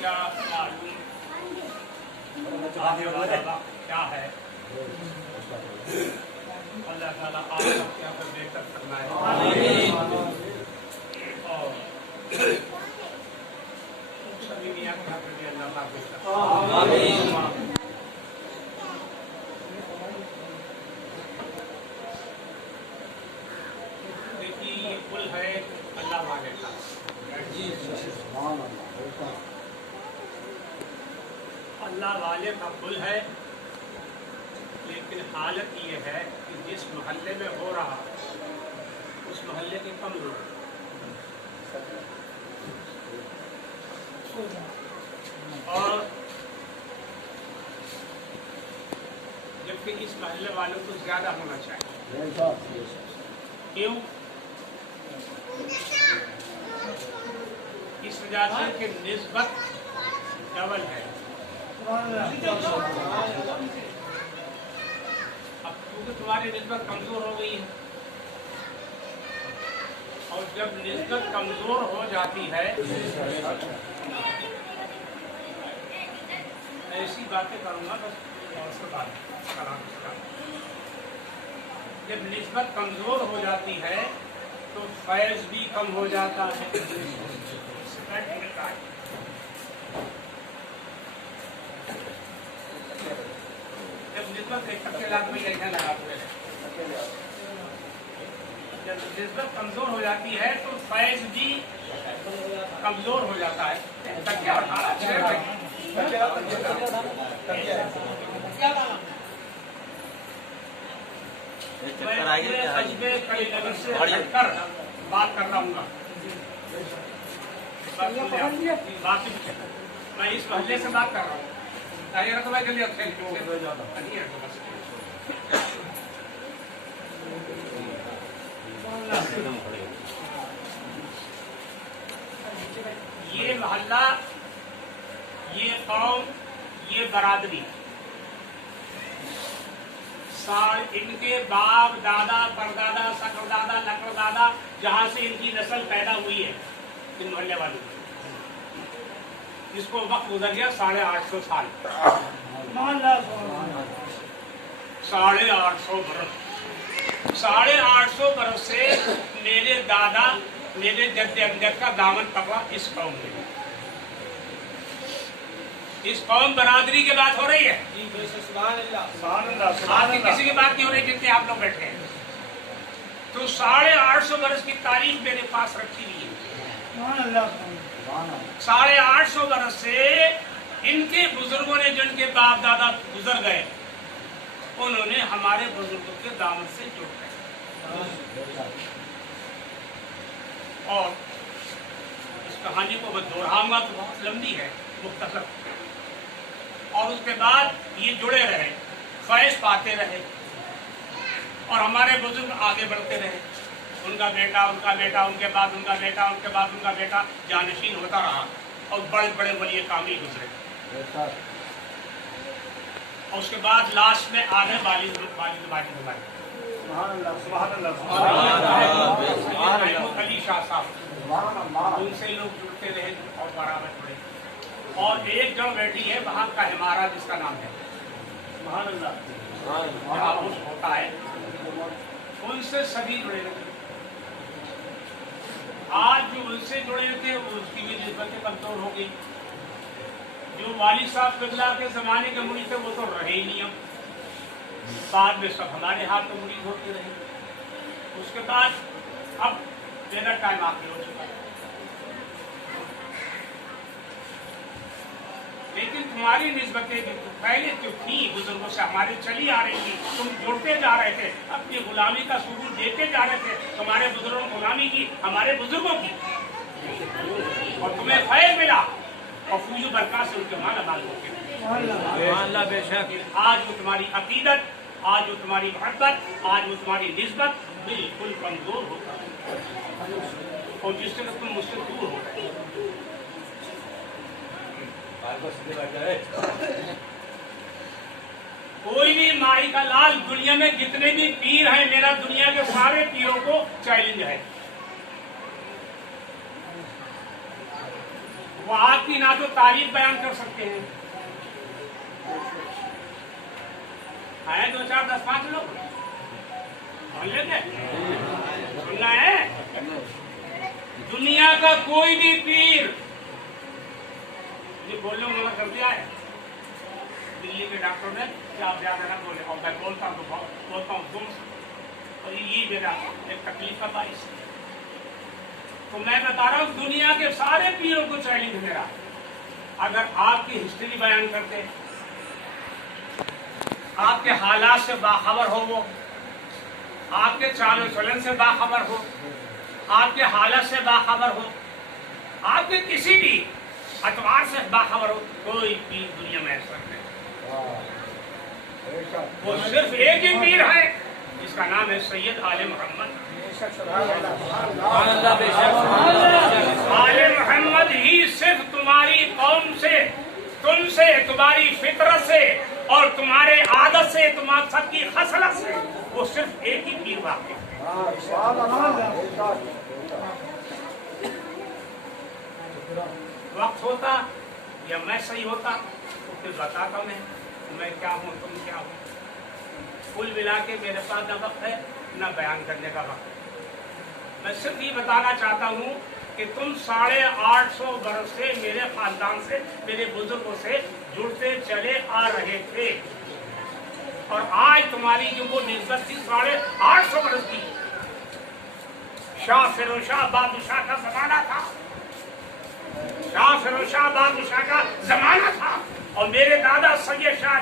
क्या मालूम आने वाला वक्त क्या है। अल्लाह ताला आप सबके यहाँ पर बेहतर फरमाए और सभी मियां के यहाँ पर भी अल्लाह पाक बेहतर फरमाए। देखिए ये पुल है अल्लाह वाले का, अल्लाह वाले का पुल है, लेकिन हालत ये है कि जिस मोहल्ले में हो रहा उस मोहल्ले के कम लोग, और जबकि इस मोहल्ले वालों को ज्यादा होना चाहिए। क्यों? इस वजह से कि निस्बत डबल है। अब क्योंकि तुम्हारी निस्बत कमजोर हो गई है, और जब निस्बत कमजोर हो जाती है ऐसी बातें करूंगा बस, और से बात जब निस्बत कमजोर हो जाती है तो फैज भी कम हो जाता है। जब निस्बत जब निस्बत कमजोर हो जाती है तो फैज भी कमजोर हो जाता है। बात कर रहा हूँ मैं इस मोहल्ले से बात कर रहा हूँ। तो मैं जल्दी ये मोहल्ला, ये कौम, ये बरादरी, इनके बाप दादा परदादा सकरदादा लकड़दादा जहाँ से इनकी नस्ल पैदा हुई है इन मोहल्ले वालों की, जिसको वक्त गुजर गया 850 साल, 850 बरस। 850 बरस से मेरे दादा मेरे जद्दे अमजद का दामन पकड़ा इस कौम ने। इस कौम बरादरी की बात हो रही है, आपकी किसी की बात नहीं हो रही जितने आप लोग बैठे हैं। तो 850 बरस की तारीख मेरे पास रखी हुई है। 850 बरस से इनके बुजुर्गों ने, जिनके बाप दादा गुजर गए, उन्होंने हमारे बुजुर्गों के दामन से जुड़ गए। और इस कहानी को मैं दोहराऊंगा तो बहुत लंबी है, मुख्तसर। और उसके बाद ये जुड़े रहे, फैज पाते रहे, और हमारे बुजुर्ग आगे बढ़ते रहे। उनका बेटा, उनका बेटा, उनके बाद उनका बेटा, उनके बाद उनका बेटा जानशीन होता रहा, और बड़े बड़े वली कामिल गुजरे। और उसके बाद लास्ट में आ गए वालिद हमारे अली शाह साहब। उनसे लोग जुड़ते रहे और बराबर जुड़े। और एक जगह बैठी है वहाँ का हिमारा, जिसका नाम है होता है, उनसे सभी जुड़े रहे। आज जो उनसे जुड़े थे उसकी भी निस्बतें कमजोर हो गई। जो वालिद साहब किबला के जमाने के मुरीद थे वो तो रहे ही नहीं। बाद में सब हमारे हाथ में मुरीद होते रहे। उसके बाद अब मेरा टाइम आखिर हो चुका है। लेकिन तुम्हारी निस्बतें जो पहले जो थी बुजुर्गों से हमारे चली आ रही थी, तुम जुड़ते जा रहे थे, अपनी गुलामी का सबूत देते जा रहे थे। तुम्हारे बुजुर्गों ने गुलामी की, हमारे बुजुर्गों की, और तुम्हें फैज मिला और फूजू बरकत से उनके माला माल होते। बेशक आज वो तुम्हारी अकीदत, आज वो तुम्हारी मोहब्बत, आज वो तुम्हारी निस्बत बिल्कुल कमजोर होता है, और जिससे तुम मुझसे दूर हो गए। कोई भी माई का लाल, दुनिया में जितने भी पीर हैं, मेरा दुनिया के सारे पीरों को चैलेंज है। वो आपकी ना तो तारीफ बयान कर सकते हैं, आए 2 4 10 5 लोग सुन लेते, सुनना है। दुनिया का कोई भी पीर, ये बोलने उन्होंने कर दिया है दिल्ली के डॉक्टर ने कि आप ज्यादा ना बोले, और मैं बोलता हूँ तो बोलता हूँ तुम, और ये मेरा एक तकलीफ का बाइस। तो मैं बता रहा हूँ दुनिया के सारे पीरों को चैलेंज मेरा, अगर आपकी हिस्ट्री बयान करते, आपके हालात से बाखबर हो, वो आपके चाल चलन से बाखबर हो, आपके हालत से बाखबर हो, आपके किसी भी अतवार से बाखबर हो, कोई पीर दुनिया में ऐसा नहीं। वो सिर्फ एक ही पीर है जिसका नाम है सैयद आले मोहम्मद। आले मोहम्मद ही सिर्फ तुम्हारी कौम से, तुमसे, तुम्हारी फितरत से और तुम्हारे आदत से, तुम्हारी सबकी खसलत से, वो सिर्फ एक ही पीर वाक़िफ़ है। वक्त होता या मैं सही होता तो फिर बताता मैं क्या हूँ, तुम क्या हो। कुल मिला के मेरे पास न वक्त है न बयान करने का वक्त। मैं सिर्फ ये बताना चाहता हूँ कि तुम 850 बरस से मेरे खानदान से, मेरे बुजुर्गों से जुड़ते चले आ रहे थे, और आज तुम्हारी जो वो निस्बत थी 850 बरस की, शाह फिरोज शाह बादशाह का जमाना था, शाह फिरोज शाह बादशाह का जमाना था, और मेरे दादा सैयद शाह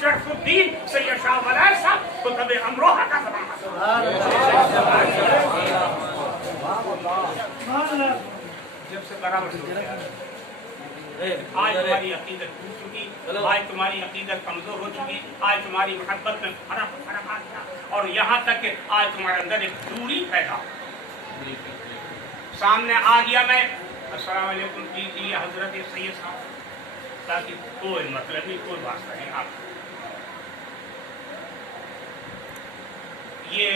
शरफुद्दीन सैयद शाह वलायत साहब तो तबे अमरोहा का जमाना था। जब से बराबर आज तुम्हारी अकीदत टूट चुकी, आज तुम्हारी अकीदत कमजोर हो चुकी, आज तुम्हारी मोहब्बत में फर्क आ गया, और यहाँ तक कि आज तुम्हारे अंदर एक दूरी पैदा सामने आ गया। मैं अस्सलाम वालेकुम कीजिए हजरत सैयद साहब, ताकि कोई मतलब नहीं, कोई वास्ता नहीं। आप ये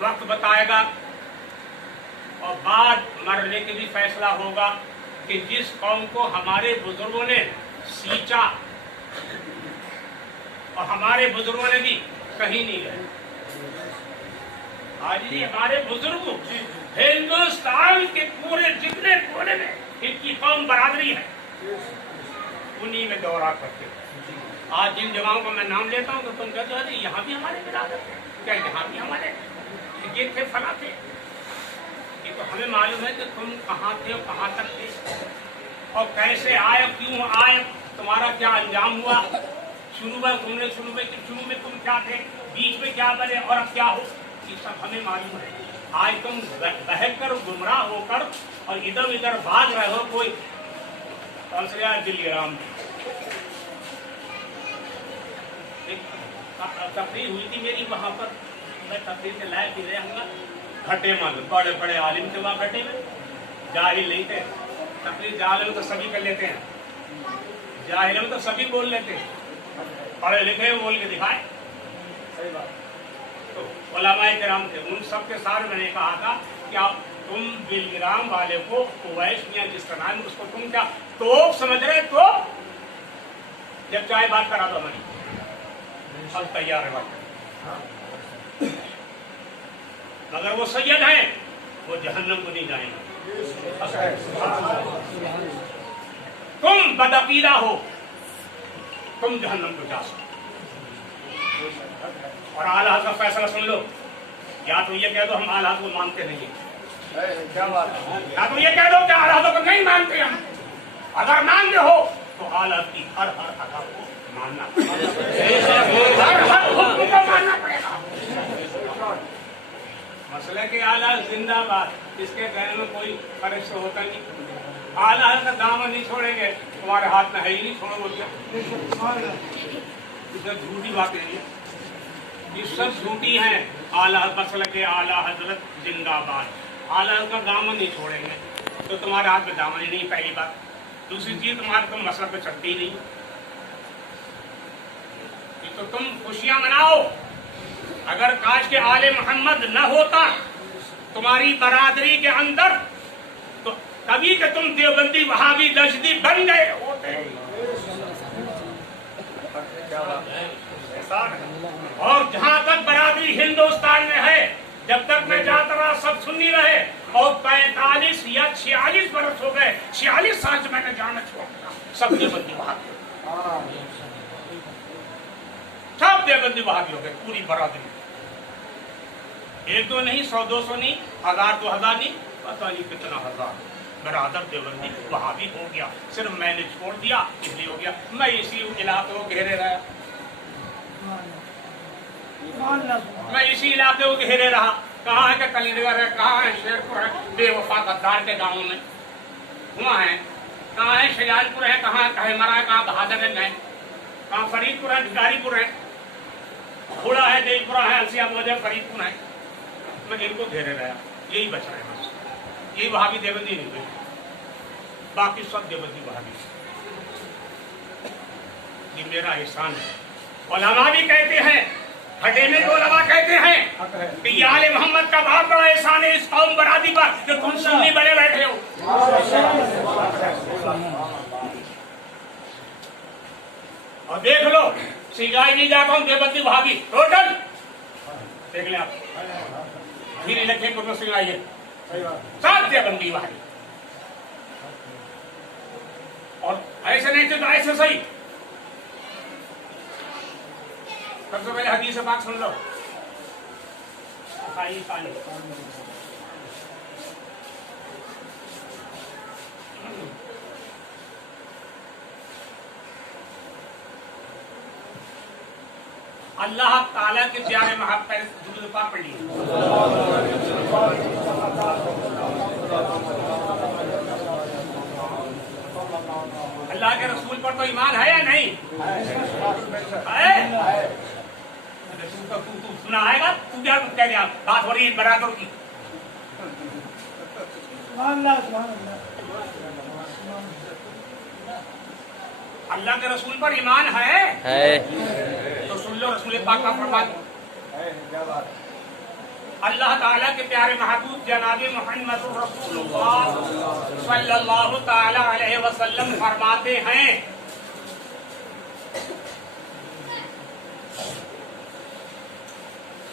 वक्त बताएगा और बाद मरने के भी फैसला होगा कि जिस कौम को हमारे बुजुर्गों ने सींचा, और हमारे बुजुर्गों ने भी कहीं नहीं गए। आज भी हमारे बुजुर्ग हिंदुस्तान के पूरे जितने कोने में इनकी कौम बरादरी है, उन्हीं में दौरा करते। आज जिन जवानों को मैं नाम लेता हूँ तो तुम कहते हो यहाँ भी हमारे बिरादर थे, क्या यहाँ भी हमारे ये थे, फला थे। ये तो हमें मालूम है कि तुम कहाँ थे और कहाँ तक थे, और कैसे आए, क्यों आए, तुम्हारा क्या अंजाम हुआ, शुरू में तुम क्या थे, बीच में क्या बने और अब क्या हो, ये सब हमें मालूम है। आज तुम बहकर गुमराह होकर और इधर उधर भाग रहे हो। कोई दिल्लीराम तकरीर हुई थी मेरी, वहां पर मैं तकरीर से लायक ही रहूंगा। घटे मन बड़े बड़े आलिम थे वहां घटे में, जाहिल नहीं थे। तकरीर जाहिल में तो सभी कर लेते हैं, जाहिल में तो सभी बोल लेते हैं, पढ़े लिखे बोल के दिखाए। सही बात। तो उलमाए किराम थे, उन सबके साथ मैंने कहा था कि आप तुम बिलगिराम वाले को उवैस मियां जिस तरह है उसको तुम क्या तो समझ रहे, तो जब चाहे बात करा दो हमारी, सब तैयार है बात। मगर वो सैयद हैं, वो जहन्नम को नहीं जाएंगे। तुम बदअकीदा हो, तुम जहन्नम को जा सकते। और आला का फैसला सुन लो, या तो ये कह दो हम आला को मानते नहीं, क्या बात है, या तो ये कह दो कि आला को नहीं मानते हम। अगर मानते हो तो आला की हर अदा को मानना, हर हुक्म को मानना पड़ेगा। मसला के आला जिंदाबाद, इसके कहने में कोई फर्क तो होता नहीं। आला का दामन नहीं छोड़ेंगे, तुम्हारे हाथ में है ही नहीं, छोड़ो क्या झूठी बातें हैं, ये सब झूठी हैं। आला मसला के आला हजरत जिंदाबाद, आला का दामन नहीं छोड़ेंगे तो तुम्हारे हाथ में दामन ही नहीं, पहली बात। दूसरी चीज तुम्हारे तुम मसला पे चलती ही नहीं, तो तुम खुशियां मनाओ। अगर काश के आले मोहम्मद न होता तुम्हारी बरादरी के अंदर, तो कभी कि तुम देवबंदी वहाबी लजदी बन गए होते। और जहां तक बरादरी हिंदुस्तान में है, जब तक मैं जाता रहा सब सुन्नी रहे, और 45 या 46 बरस हो गए, 46 साल से मैंने जाना छोड़ दिया, सब देवबंदी वहाबी, सब देवबंदी वहाबी हो गए, पूरी बरादरी। एक दो नहीं, 100-200 नहीं, 1000-2000 नहीं, पता नहीं कितना हजार बरादर देवबंदी वहाबी हो गया। सिर्फ मैंने छोड़ दिया इसलिए हो गया। मैं इसी इलाके को घेरे रहा, मैं इसी इलाके को घेरे रहा। कहाँ है कि कलीनगर है, कहाँ है शेरपुर है, बेवफा गद्दार के गाँव में वहाँ है, कहाँ है शजालपुर है, कहाँ कहमरा है, कहाँ बहादुरगंज है, कहाँ फरीदपुर है, भिखारीपुर है, घोड़ा है, देवपुरा है, अलसियाबाद है, फरीदपुर है। मैं इनको घेरे रहा, यही बच रहे हैं बस। यही वहाबी देवबंदी नहीं हुई, बाकी सब देवबंदी वहाबी। ये मेरा एहसान है। उलमा भी कहते हैं, हटे में उलमा कहते हैं कि ये आले मोहम्मद का बहुत बड़ा एहसान है इस कौम बरादरी पर कि तुम सुन्नी बने बैठे हो। और देख लो, सिंगाई नहीं जाता हूँ देवबंदी वहाबी टोटल देख ले आप। फिर लखीमपुर में सिंगाई है, सब देवबंदी वहाबी। और ऐसे नहीं थे तो ऐसे सही। सबसे पहले हदीस पाक सुन लो। अल्लाह ताला के प्यारे महबूब दुरूद पाक पढ़िए। अल्लाह के रसूल पर तो ईमान है या नहीं है? तू सुना आएगा, तू क्या कह रहा, बात हो रही है बराबर की। अल्लाह के रसूल पर ईमान है तो सुन लो रसूल पाक का फरमान। अल्लाह ताला के प्यारे महबूब जनाबे मोहम्मद रसूलुल्लाह सल्लल्लाहु ताला अलैहि वसल्लम फरमाते हैं,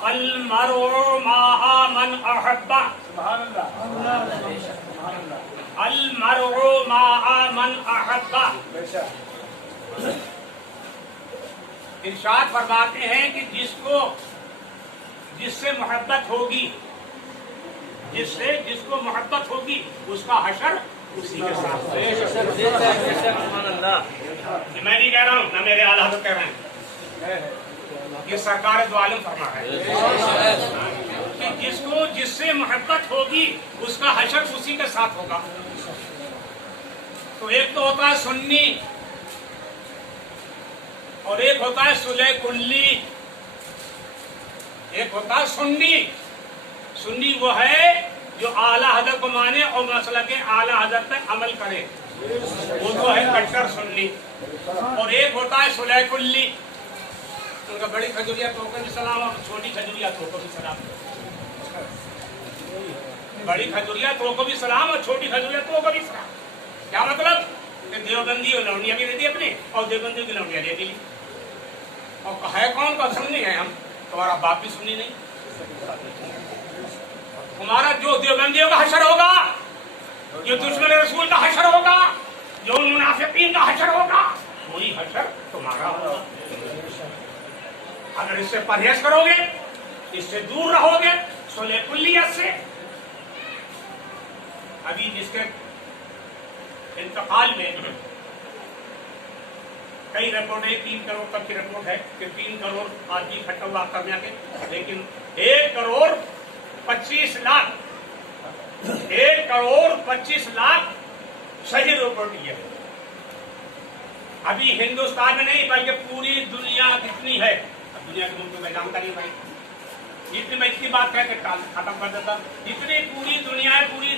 अल मरउ मआ मन अहब्बा, अल मरउ मआ मन अहब्बा। इरशाद फरमाते हैं कि जिससे मोहब्बत होगी, जिसको मोहब्बत होगी उसका हशर उसी के साथ। मैं नहीं कह रहा हूँ, ना मेरे आला हज़रत कह रहे हैं, ये सरकार दो आलम फरमा है कि जिससे मोहब्बत होगी उसका हशर उसी के साथ होगा। तो एक तो होता है सुन्नी और एक होता है सुलह कुल्ली। एक होता है सुन्नी। सुन्नी वो है जो आला हज़रत को माने और मसला के आला हज़रत तक अमल करे, वो तो है कट्टर सुन्नी। और एक होता है सुलह कुल्ली, उनका बड़ी खजूरिया तो को भी सलाम और छोटी खजूरिया तो को भी सलाम। बड़ी खजूरिया तो को भी सलाम और छोटी खजूरिया तो को भी सलाम। क्या मतलब कि देवबंदी और लौंडिया भी रहती अपनी और देवबंदी की लौंडिया ले ली। और है कौन का सुन्नी है हम? तुम्हारा बाप भी सुन्नी नहीं। तुम्हारा जो देवबंदियों का हशर होगा, जो दुश्मन रसूल का हशर होगा, जो मुनाफिकीन का हशर होगा, वही हशर तुम्हारा होगा। अगर इससे परहेज करोगे, इससे दूर रहोगे, सुलह कुल्लियत से। अभी जिसके इंतकाल में कई रिपोर्ट है, 3 करोड़ तक की रिपोर्ट है कि 3 करोड़ आदमी इकट्ठा हुआ करने के, लेकिन 1 करोड़ 25 लाख 1 करोड़ 25 लाख सही रिपोर्ट है। अभी हिंदुस्तान में नहीं बल्कि पूरी दुनिया कितनी है, दुनिया के मुल्कों में जानकारी है भाई। जितनी मैं इतनी बात कहकर खत्म कर देता, जितनी पूरी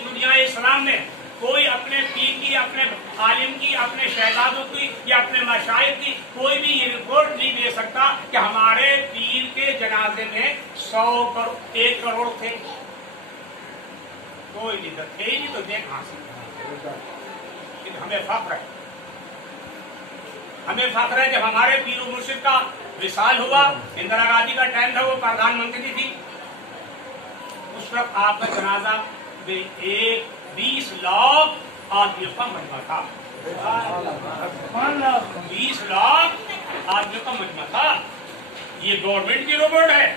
दुनिया इस्लाम में कोई अपने पीर की, अपने आलिम की, अपने शहजादों की या अपने मशाइख की कोई भी ये रिपोर्ट नहीं दे सकता कि हमारे पीर के जनाजे में 1 करोड़ थे। कोई नहीं थे ही नहीं, तो देख कहां से। लेकिन हमें फख्र है जब हमारे पीर मुर्शिद का विशाल हुआ, इंदिरा गांधी का टाइम था, वो प्रधानमंत्री थी, उस वक्त आपका जनाजा में 20 लाख आदमियों का मजमा था। 20 लाख आदमियों का मजमा था। ये गवर्नमेंट की रिपोर्ट है,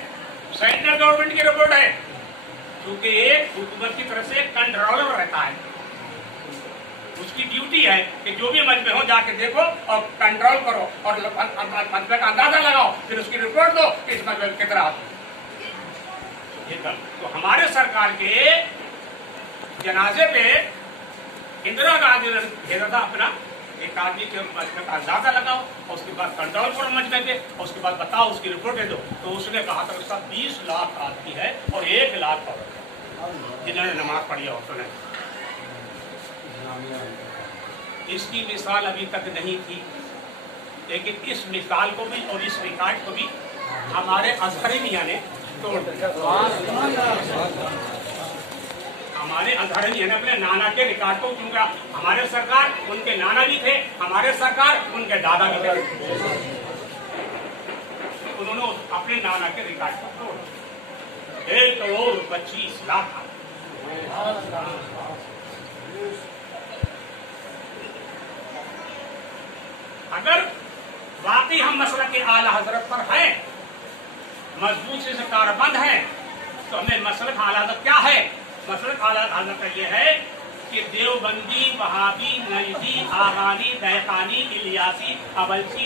सेंट्रल गवर्नमेंट की रिपोर्ट है, क्योंकि एक हुकूमत की तरफ से कंट्रोलर रहता है, उसकी ड्यूटी है कि जो भी मजमे हो जाके देखो और कंट्रोल करो और मजमे का अंदाजा लगाओ, फिर उसकी रिपोर्ट दो कि इस मजमे कितना। तो हमारे सरकार के जनाजे पे इंदिरा गांधी ने भेजा था अपना एक आदमी के मजमे का अंदाजा लगाओ और उसके बाद कंट्रोल करो मजमे पे और उसके बाद बताओ, उसकी रिपोर्ट दे दो। तो उसने कहा था उसका 20 लाख आदमी है और 1 लाख औरत जिन्होंने नमाज पढ़ी औरतों ने। इसकी मिसाल अभी तक नहीं थी, लेकिन इस मिसाल को भी और इस रिकॉर्ड को भी हमारे अजहरी मियां ने तोड़ दिया। हमारे अजहरी मियां ने अपने नाना के रिकॉर्ड को, क्योंकि हमारे सरकार उनके नाना भी थे, हमारे सरकार उनके दादा भी थे, उन्होंने अपने नाना के रिकॉर्ड को तोड़ दिया। 1 करोड़ 25 लाख। अगर वाकई हम मसला के आला हजरत पर हैं, मजबूत से कारबंद हैं, तो हमें मसलक आला हजरत क्या है? मसलक आला हजरत ये है कि देवबंदी, वहाबी, नजदी, आगानी, दहकानी, इलियासी, अवलसी